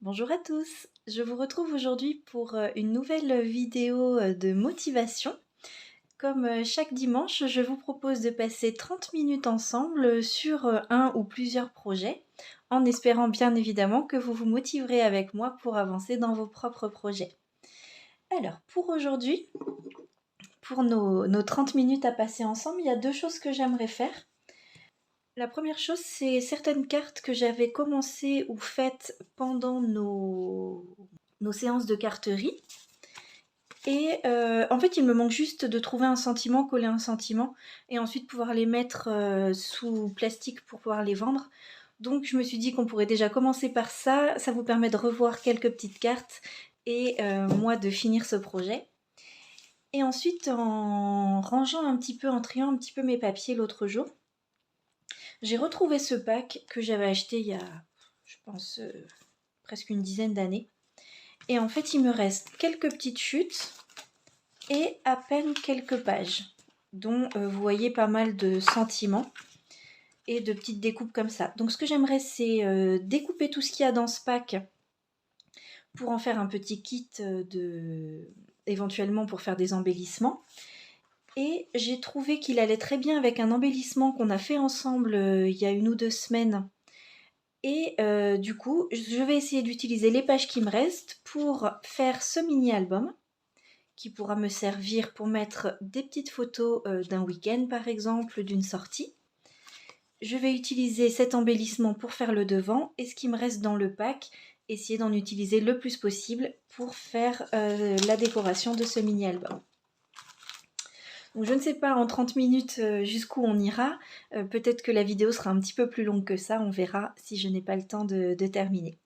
Bonjour à tous, je vous retrouve aujourd'hui pour une nouvelle vidéo de motivation. Comme chaque dimanche, je vous propose de passer 30 minutes ensemble sur un ou plusieurs projets, en espérant bien évidemment que vous vous motiverez avec moi pour avancer dans vos propres projets. Alors, pour aujourd'hui, pour nos 30 minutes à passer ensemble, il y a deux choses que j'aimerais faire. La première chose, c'est certaines cartes que j'avais commencé ou faites pendant nos séances de carterie. Et en fait, il me manque juste de trouver un sentiment, coller un sentiment, et ensuite pouvoir les mettre sous plastique pour pouvoir les vendre. Donc je me suis dit qu'on pourrait déjà commencer par ça. Ça vous permet de revoir quelques petites cartes et moi de finir ce projet. Et ensuite, en rangeant un petit peu, en triant un petit peu mes papiers l'autre jour, j'ai retrouvé ce pack que j'avais acheté il y a, je pense, presque une dizaine d'années. Et en fait, il me reste quelques petites chutes et à peine quelques pages, dont vous voyez pas mal de sentiments et de petites découpes comme ça. Donc ce que j'aimerais, c'est découper tout ce qu'il y a dans ce pack pour en faire un petit kit éventuellement pour faire des embellissements. Et j'ai trouvé qu'il allait très bien avec un embellissement qu'on a fait ensemble il y a 1 ou 2 semaines. Et du coup, je vais essayer d'utiliser les pages qui me restent pour faire ce mini-album qui pourra me servir pour mettre des petites photos d'un week-end par exemple, d'une sortie. Je vais utiliser cet embellissement pour faire le devant et ce qui me reste dans le pack, essayer d'en utiliser le plus possible pour faire la décoration de ce mini-album. Donc je ne sais pas en 30 minutes jusqu'où on ira, peut-être que la vidéo sera un petit peu plus longue que ça, on verra si je n'ai pas le temps de terminer.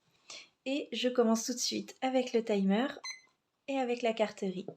Et je commence tout de suite avec le timer et avec la carterie.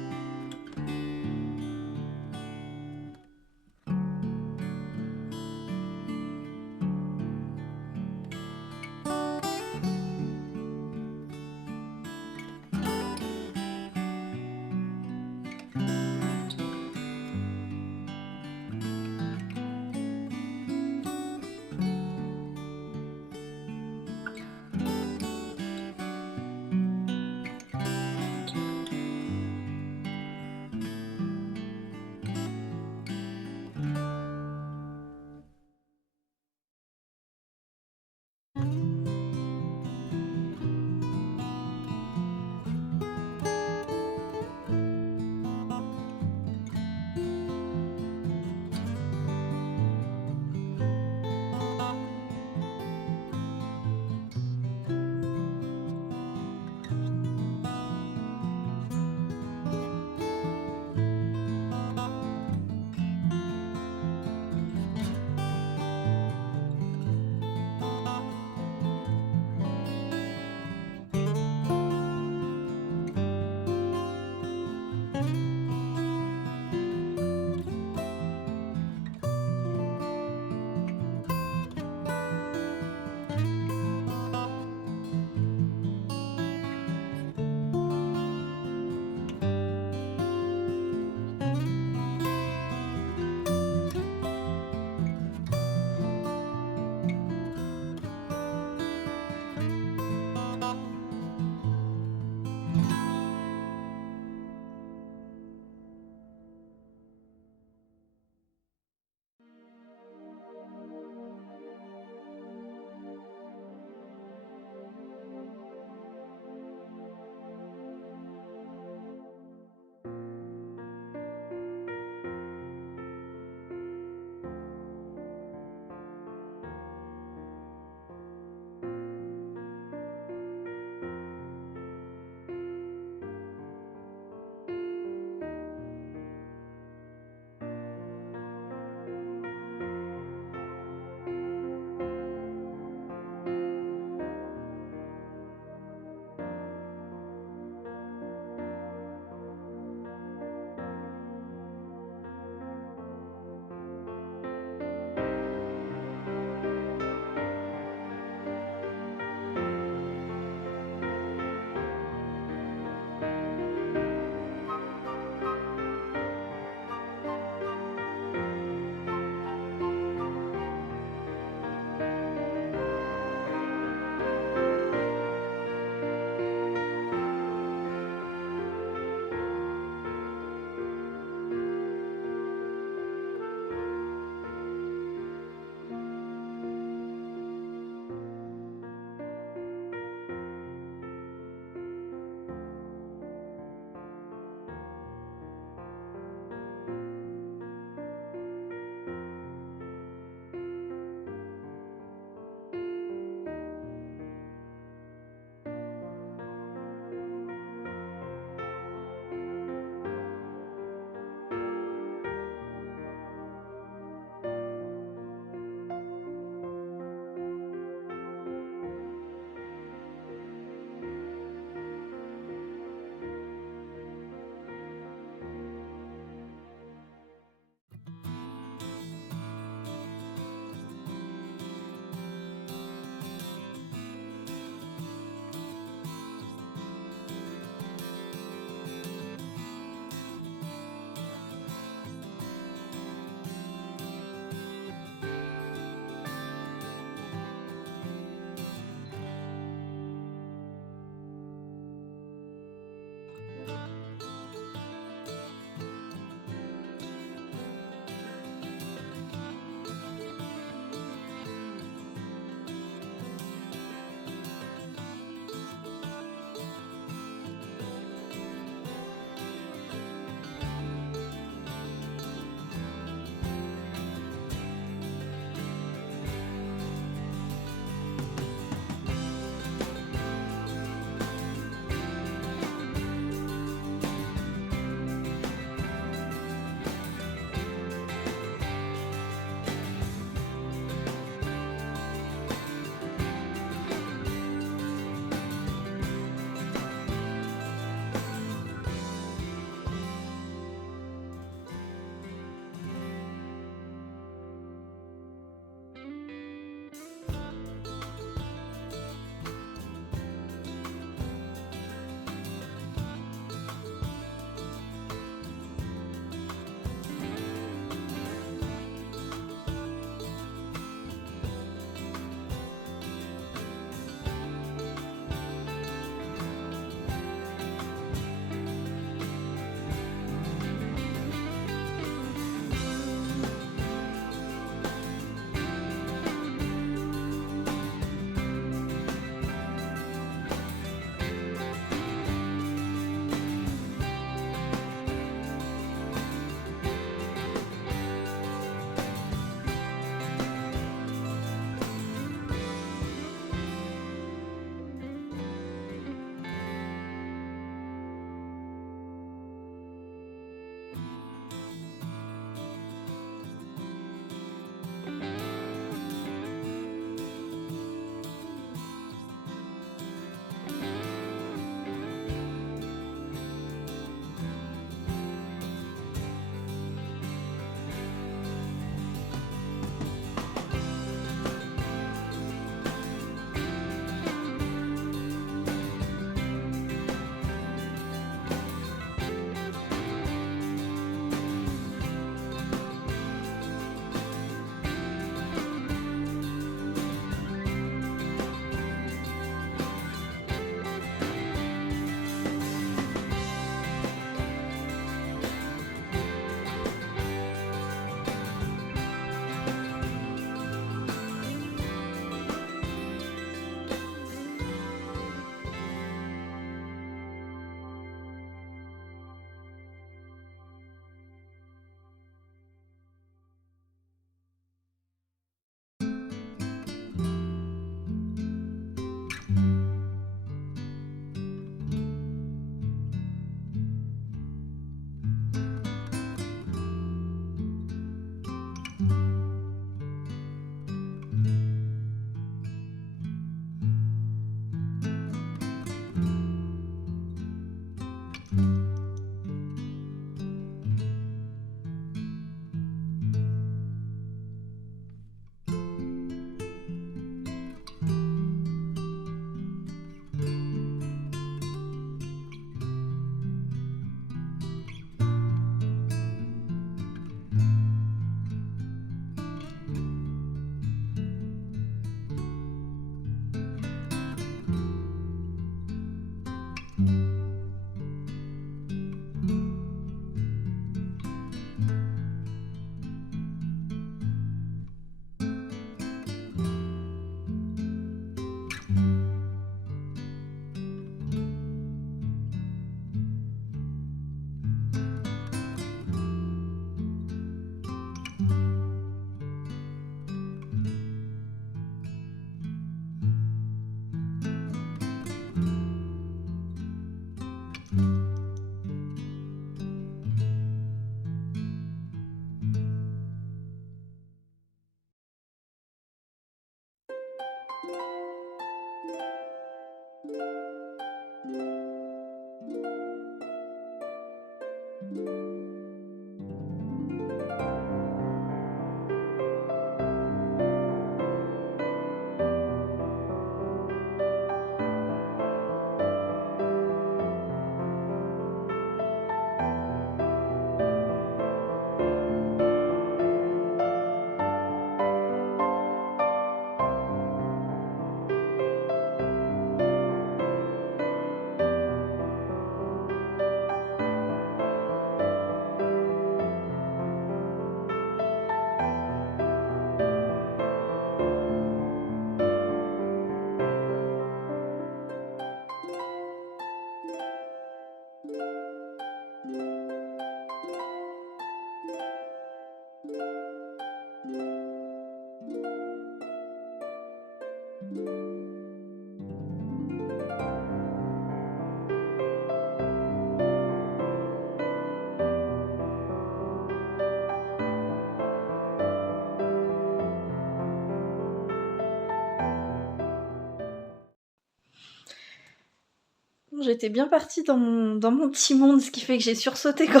J'étais bien partie dans mon petit monde, ce qui fait que j'ai sursauté quand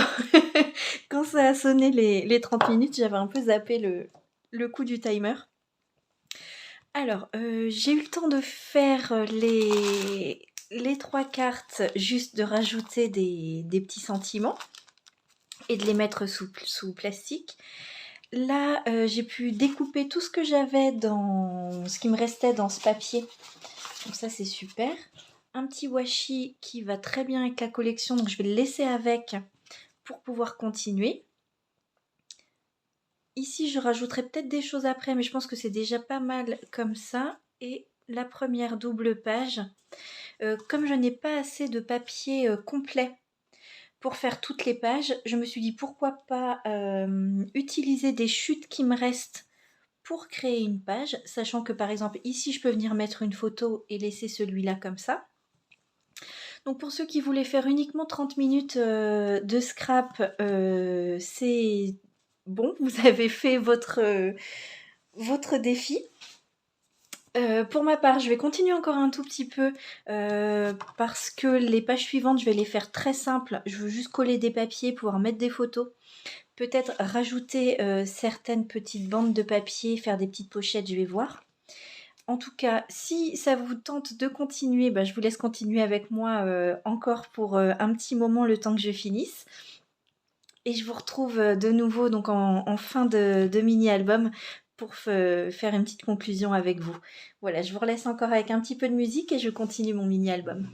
quand ça a sonné les 30 minutes, j'avais un peu zappé le coup du timer. Alors, j'ai eu le temps de faire, les 3 cartes, juste de rajouter des petits sentiments et de les mettre sous plastique. Là, j'ai pu découper tout ce que j'avais dans ce qui me restait dans ce papier, donc ça c'est super. Un petit washi qui va très bien avec la collection, donc je vais le laisser avec pour pouvoir continuer. Ici, je rajouterai peut-être des choses après, mais je pense que c'est déjà pas mal comme ça. Et la première double page. Comme je n'ai pas assez de papier complet pour faire toutes les pages, je me suis dit pourquoi pas utiliser des chutes qui me restent pour créer une page, sachant que par exemple ici je peux venir mettre une photo et laisser celui-là comme ça. Donc pour ceux qui voulaient faire uniquement 30 minutes de scrap, c'est bon, vous avez fait votre défi. Pour ma part, je vais continuer encore un tout petit peu parce que les pages suivantes, je vais les faire très simples. Je veux juste coller des papiers, pouvoir mettre des photos. Peut-être rajouter certaines petites bandes de papier, faire des petites pochettes, je vais voir. En tout cas, si ça vous tente de continuer, bah, je vous laisse continuer avec moi encore pour un petit moment, le temps que je finisse. Et je vous retrouve de nouveau donc en fin de mini-album pour faire une petite conclusion avec vous. Voilà, je vous relaisse encore avec un petit peu de musique et je continue mon mini-album.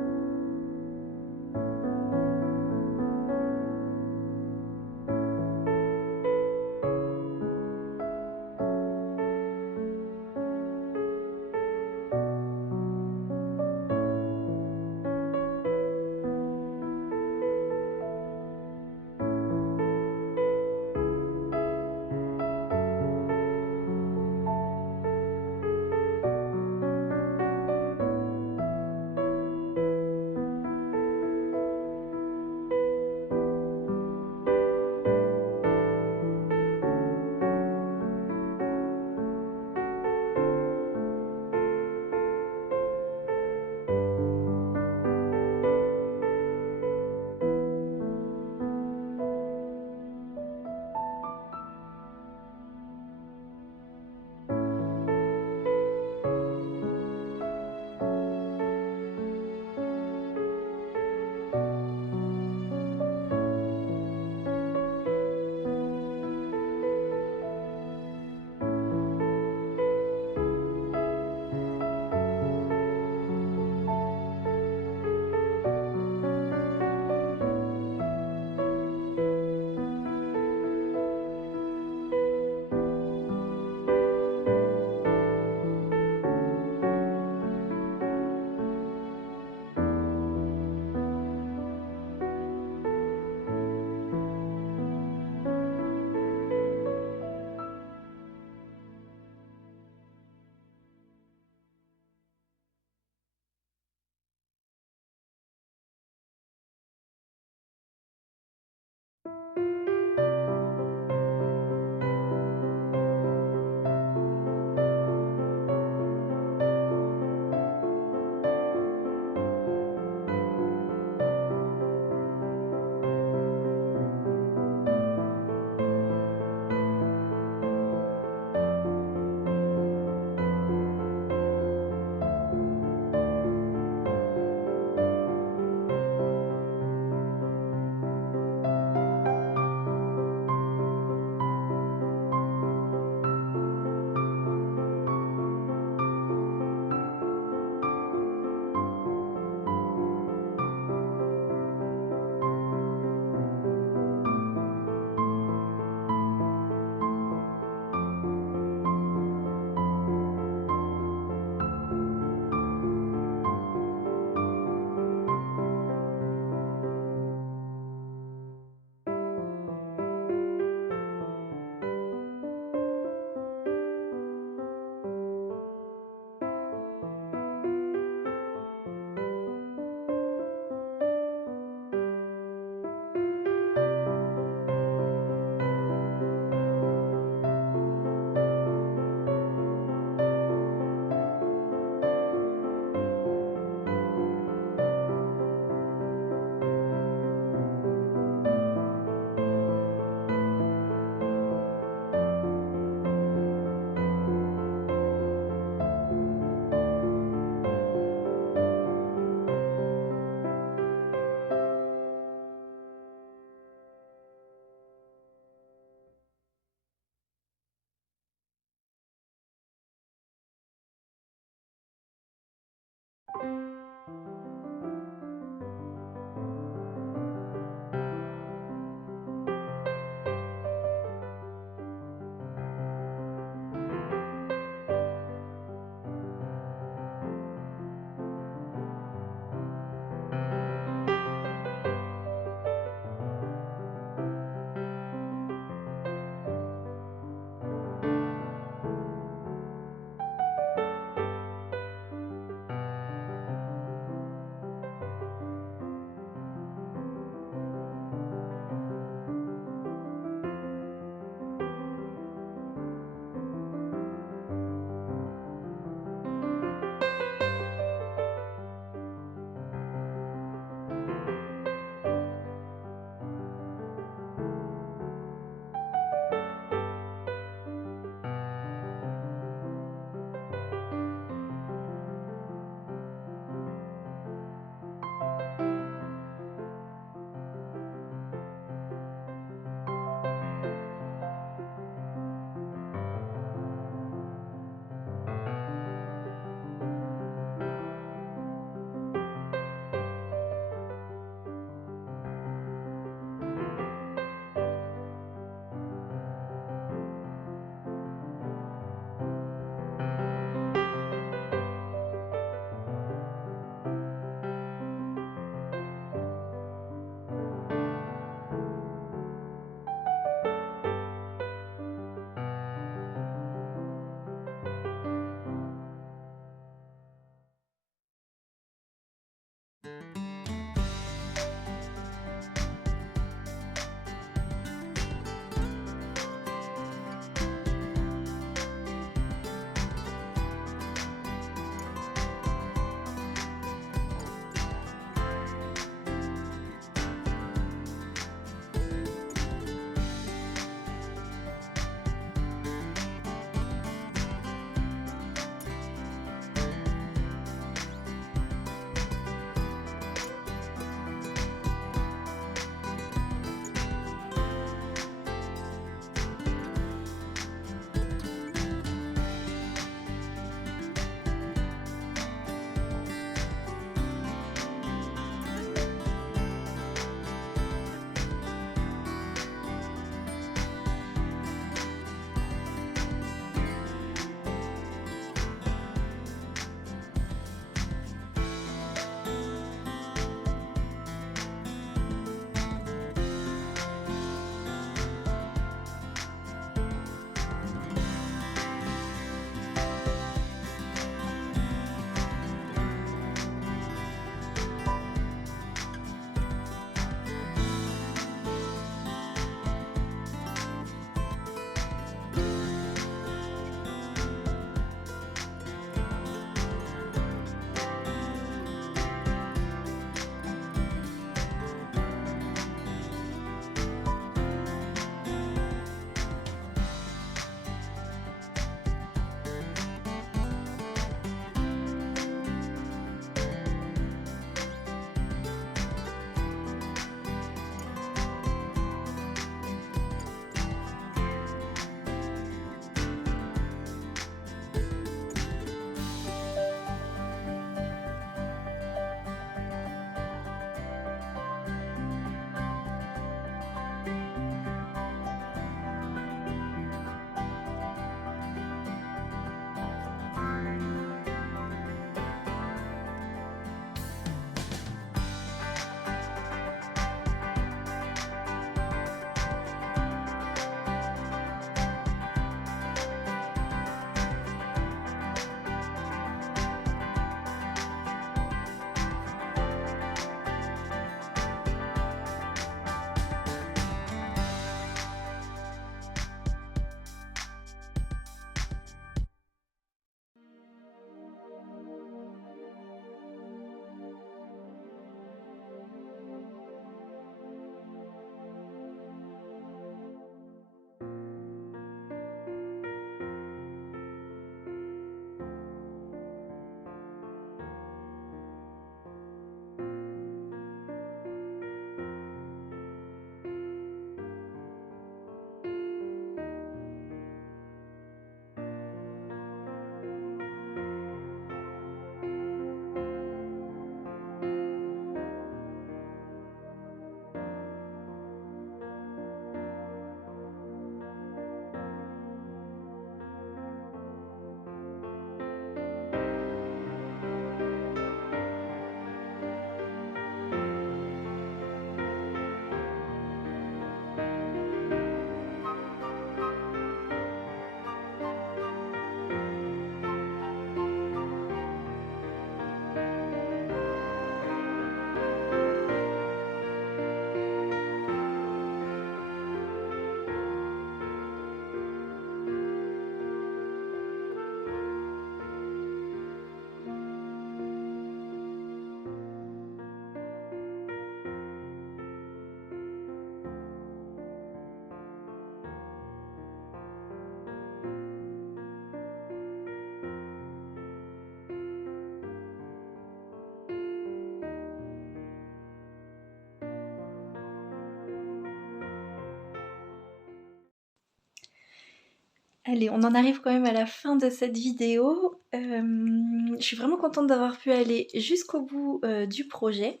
Allez, on en arrive quand même à la fin de cette vidéo. Je suis vraiment contente d'avoir pu aller jusqu'au bout du projet.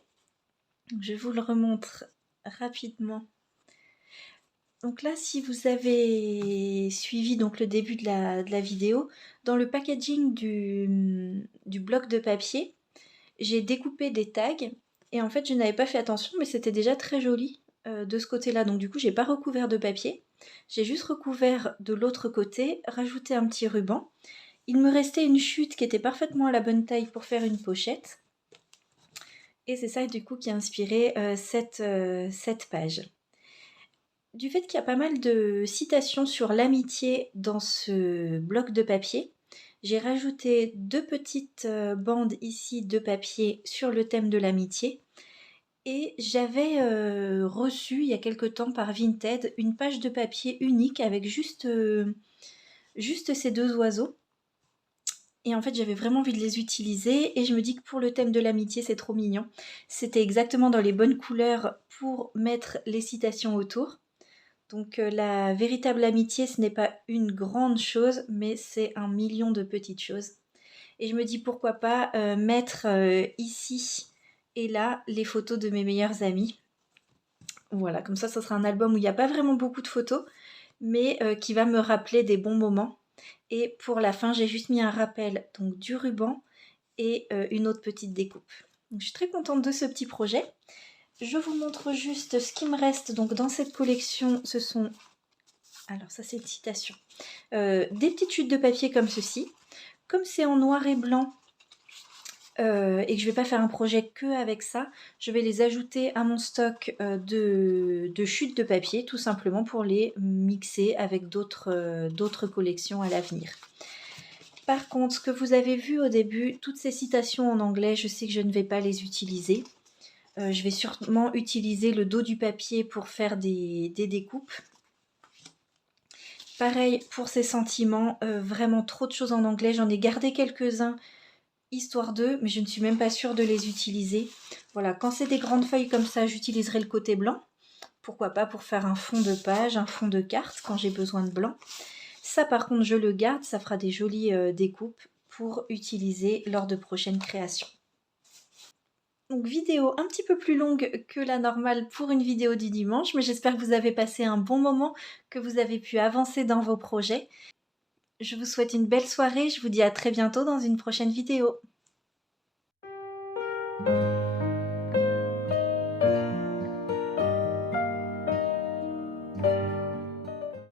Donc, je vous le remontre rapidement. Donc là, si vous avez suivi donc, le début de la vidéo, dans le packaging du bloc de papier, j'ai découpé des tags et en fait je n'avais pas fait attention, mais c'était déjà très joli de ce côté-là. Donc du coup, j'ai pas recouvert de papier, j'ai juste recouvert de l'autre côté, rajouté un petit ruban. Il me restait une chute qui était parfaitement à la bonne taille pour faire une pochette. Et c'est ça du coup qui a inspiré cette page. Du fait qu'il y a pas mal de citations sur l'amitié dans ce bloc de papier, j'ai rajouté 2 petites bandes ici de papier sur le thème de l'amitié. Et j'avais reçu il y a quelque temps par Vinted une page de papier unique avec juste ces 2 oiseaux. Et en fait, j'avais vraiment envie de les utiliser et je me dis que pour le thème de l'amitié, c'est trop mignon. C'était exactement dans les bonnes couleurs pour mettre les citations autour. Donc la véritable amitié, ce n'est pas une grande chose, mais c'est un million de petites choses. Et je me dis pourquoi pas mettre ici et là les photos de mes meilleurs amis. Voilà, comme ça sera un album où il n'y a pas vraiment beaucoup de photos, mais qui va me rappeler des bons moments. Et pour la fin, j'ai juste mis un rappel, donc du ruban et une autre petite découpe. Donc, je suis très contente de ce petit projet. Je vous montre juste ce qui me reste donc dans cette collection. Ce sont, alors ça c'est une citation, des petites chutes de papier comme ceci. Comme c'est en noir et blanc et que je ne vais pas faire un projet que avec ça, je vais les ajouter à mon stock de chutes de papier, tout simplement pour les mixer avec d'autres collections à l'avenir. Par contre, ce que vous avez vu au début, toutes ces citations en anglais, je sais que je ne vais pas les utiliser. Je vais sûrement utiliser le dos du papier pour faire des découpes. Pareil pour ces sentiments, vraiment trop de choses en anglais. J'en ai gardé quelques-uns, histoire d'eux, mais je ne suis même pas sûre de les utiliser. Voilà, quand c'est des grandes feuilles comme ça, j'utiliserai le côté blanc. Pourquoi pas pour faire un fond de page, un fond de carte quand j'ai besoin de blanc. Ça par contre je le garde, ça fera des jolies découpes pour utiliser lors de prochaines créations. Donc vidéo un petit peu plus longue que la normale pour une vidéo du dimanche, mais j'espère que vous avez passé un bon moment, que vous avez pu avancer dans vos projets. Je vous souhaite une belle soirée, je vous dis à très bientôt dans une prochaine vidéo.